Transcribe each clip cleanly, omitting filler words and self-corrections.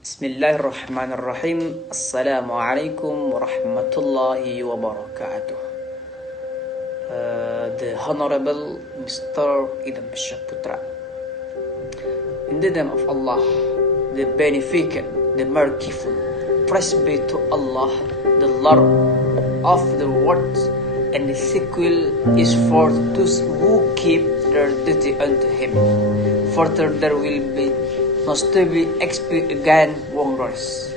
Bismillahirrahmanirrahim. Assalamualaikum warahmatullahi wabarakatuh. The Honorable Mr. Idam Putra. In the name of Allah, the Beneficent, the Merciful, praise be to Allah, the Lord of the world, and the sequel is for those who keep their duty unto Him. Further there will be must be expiate again wonders.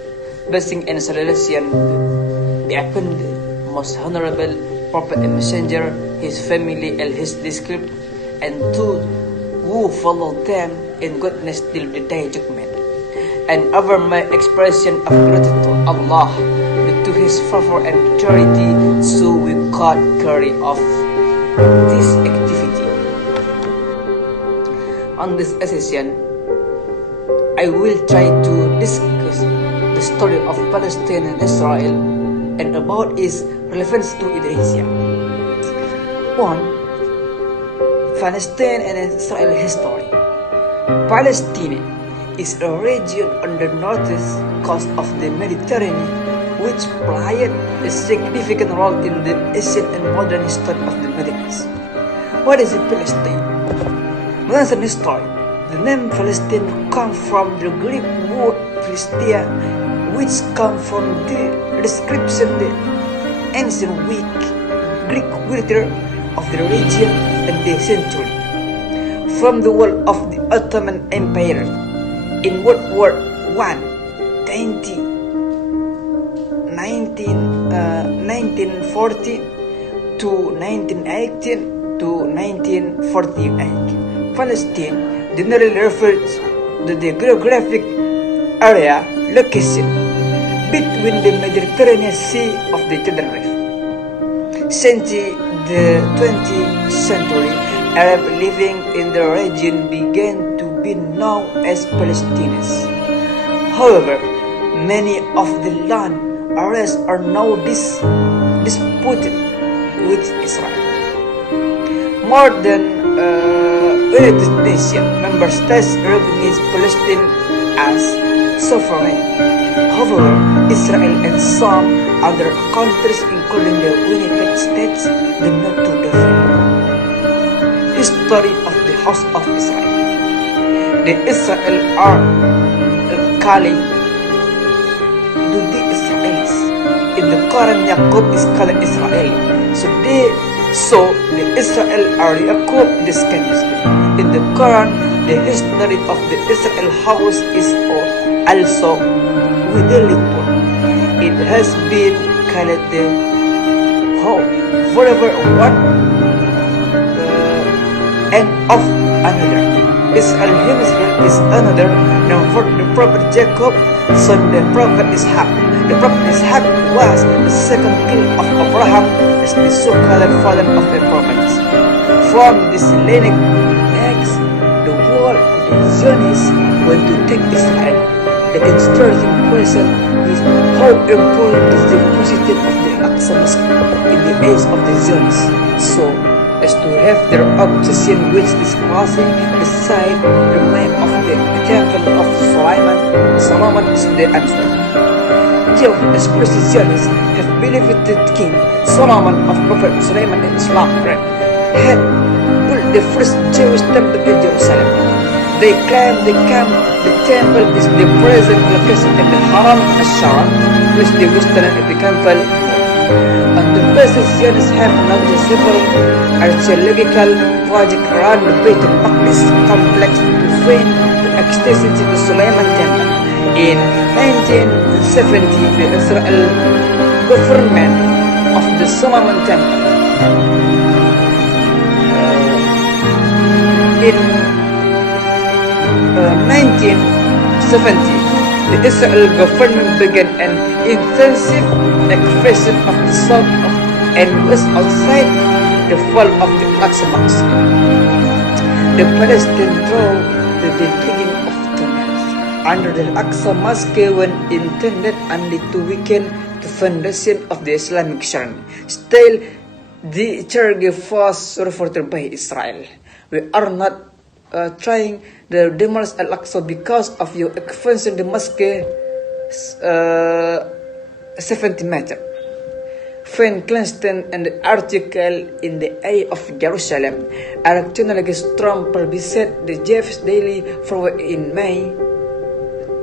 Blessing and salvation be upon the most honorable Prophet and Messenger, his family and his disciple, and to who follow them in goodness till the day of judgment. And over my expression of gratitude to Allah, to His favor and charity, so we can carry off this activity. On this occasion, I will try to discuss the story of Palestine and Israel and about its relevance to Indonesia. 1. Palestine and Israel history. Palestine is a region on the northeast coast of the Mediterranean which played a significant role in the ancient and modern history of the Middle East. What is Palestine? Modern history. The name Palestine comes from the Greek word Philistia, which comes from the description the ancient Greek writer of the region in the century. From the wall of the Ottoman Empire in World War I, 1940 to 1918 to 1948. Palestine generally refers to the geographic area location between the Mediterranean Sea of the Jordan River. Since the 20th century, Arabs living in the region began to be known as Palestinians. However, many of the land areas are now disputed with Israel. More than United Nations member states recognize Palestine as sovereign. However, Israel and some other countries, including the United States, do not do the same. History of the House of Israel. The Israel are calling to the Israelis. In the Quran, Jacob is called Israel. So the Israel are Jacob descendants. In the Quran, the history of the Israel house is also widely told. It has been called the home forever one and of another. Israel himself is another name for the prophet Jacob, son the prophet Ishaq. The prophet Ishaq was the second king of Abraham as the so-called father of the prophets. From this lineage, the world the Zionists want to take Israel. The interesting question is how important is the position of the Aqsa Mosque in the eyes of the Zionists, so as to have their obsession which is crossing beside the name of the temple of Solomon is the answer. Jewish Zionists have believed that King Solomon of Prophet Solomon in Islam had built the first Jewish temple in Jerusalem. They claim the temple is the present location in the Haram al-Sharaf, which the western temple. On the basis, Zionists have noted several archaeological projects around the Beit al-Maqdis complex to find the extension to the Solomon temple. In 1970, the Israel government of the Solomon temple in 1970, the Israel government began an intensive excavation of the south and west outside the fall of the Aqsa Mosque. The Palestinians draw the digging of tunnels under the Al-Aqsa Mosque when intended only to weaken the foundation of the Islamic journey. Still, the target was reported by Israel. We are not trying to demolish Al-Aqsa because of your expansion the mosque 70 meters. Van Clinton and the article in the Eye of Jerusalem, electronically strong published the Jews Daily Forward in May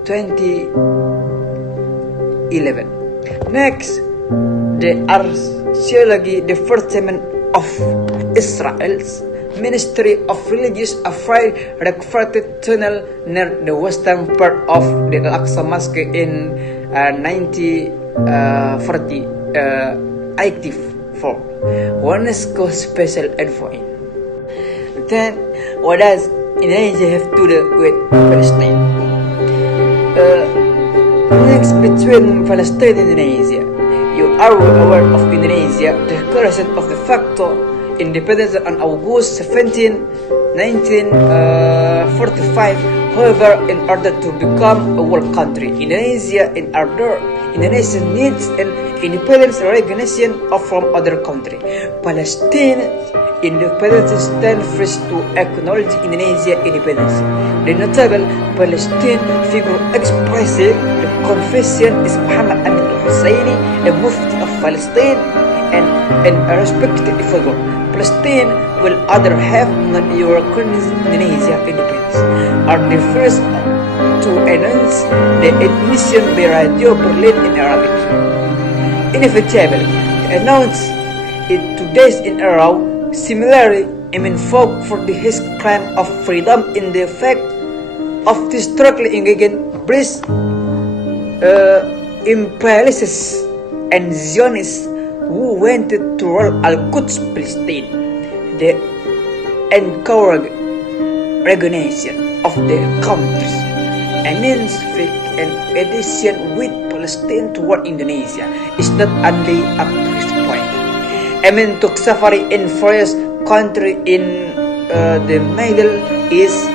2011. Next, the Archaeology Department of Israel's Ministry of Religious Affairs recovered tunnel near the western part of the Al-Aqsa Mosque in 1984. UNESCO special info in. Then, what does Indonesia have to do with Palestine? Links between Palestine and Indonesia. You are aware of Indonesia, the declaration of de facto independence on August 17, 1945. However, in order to become a world country, Indonesia needs an independence recognition from other countries. Palestine independence stands first to acknowledge Indonesia independence. The notable Palestinian figure expressing the confession is Muhammad Fazly, the Mufti of Palestine, and a respected figure. Palestine will either have not recognized Indonesia independence, are the first to announce the admission by Radio Berlin in Arabic. Inevitable, announced it 2 days in a row. Similarly, fought for his claim of freedom in the fact of historically engaging British imperialists and Zionists who wanted to rule Al-Quds, Palestine. The encouraged recognition of the countries and addition with Palestine toward Indonesia is not only up to this point. Took safari in various countries in the Middle East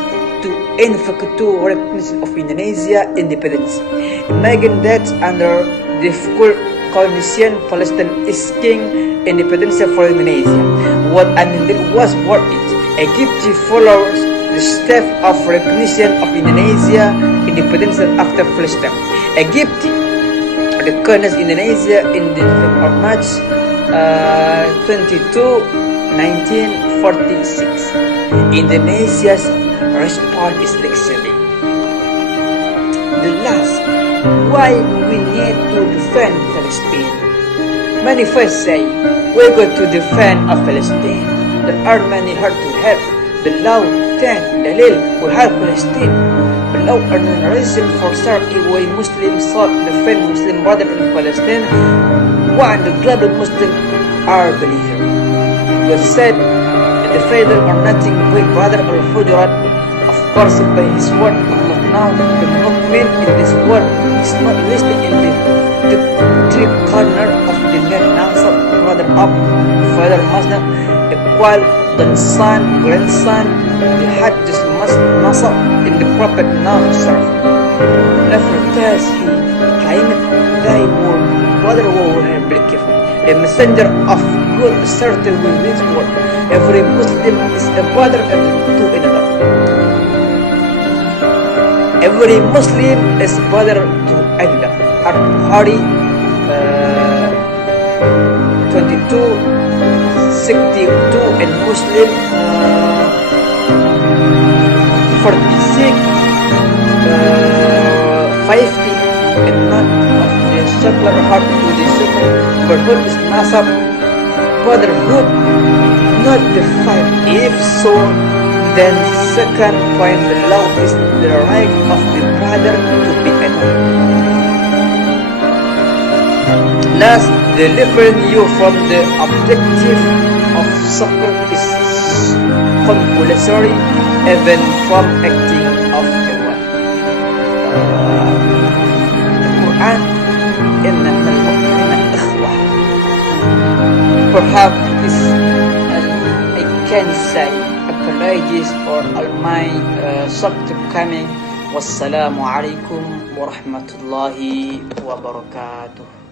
to invoke to recognition of Indonesia independence. Imagine that under difficult condition, Palestine is king independence for Indonesia. What that was worth it. Egypt follows the step of recognition of Indonesia independence after Palestine. Egypt recognized Indonesia in the March 22, 1946. Indonesia's response is legendary. The last, why do we need to defend Palestine? Many first say, we're going to defend Palestine. There are many hard to help. The law 10 Dalil will help Palestine. The law are no reason for certain way Muslims sought defend Muslim brother in Palestine. One, the global Muslims are believers. God said, the faithful are nothing but brother or hujurat. Of course, by His word, Allah now, the movement in this word is not listed in the three corner of the net nasab, brother up, father Muslim, equal, then son, grandson, the had just must nasab in the prophet now serve. Never does he claim thy word, brother will believe. The messenger of good certain will his word. Every Muslim is a brother to another. Every Muslim is brother to another. Al-Bukhari 22:62 and Muslim 46 50 and none of the secular heart to the secular brotherhood is nasab brotherhood, not the fight. If so, then second point, the law is the right of the brother to be another. Last, delivering you from the objective of support is compulsory, even from acting of the one. The Quran, إنما المؤمنون إخوة. Perhaps this, I can say, apologies for all my shortcoming Wassalamu alaikum warahmatullahi wabarakatuh.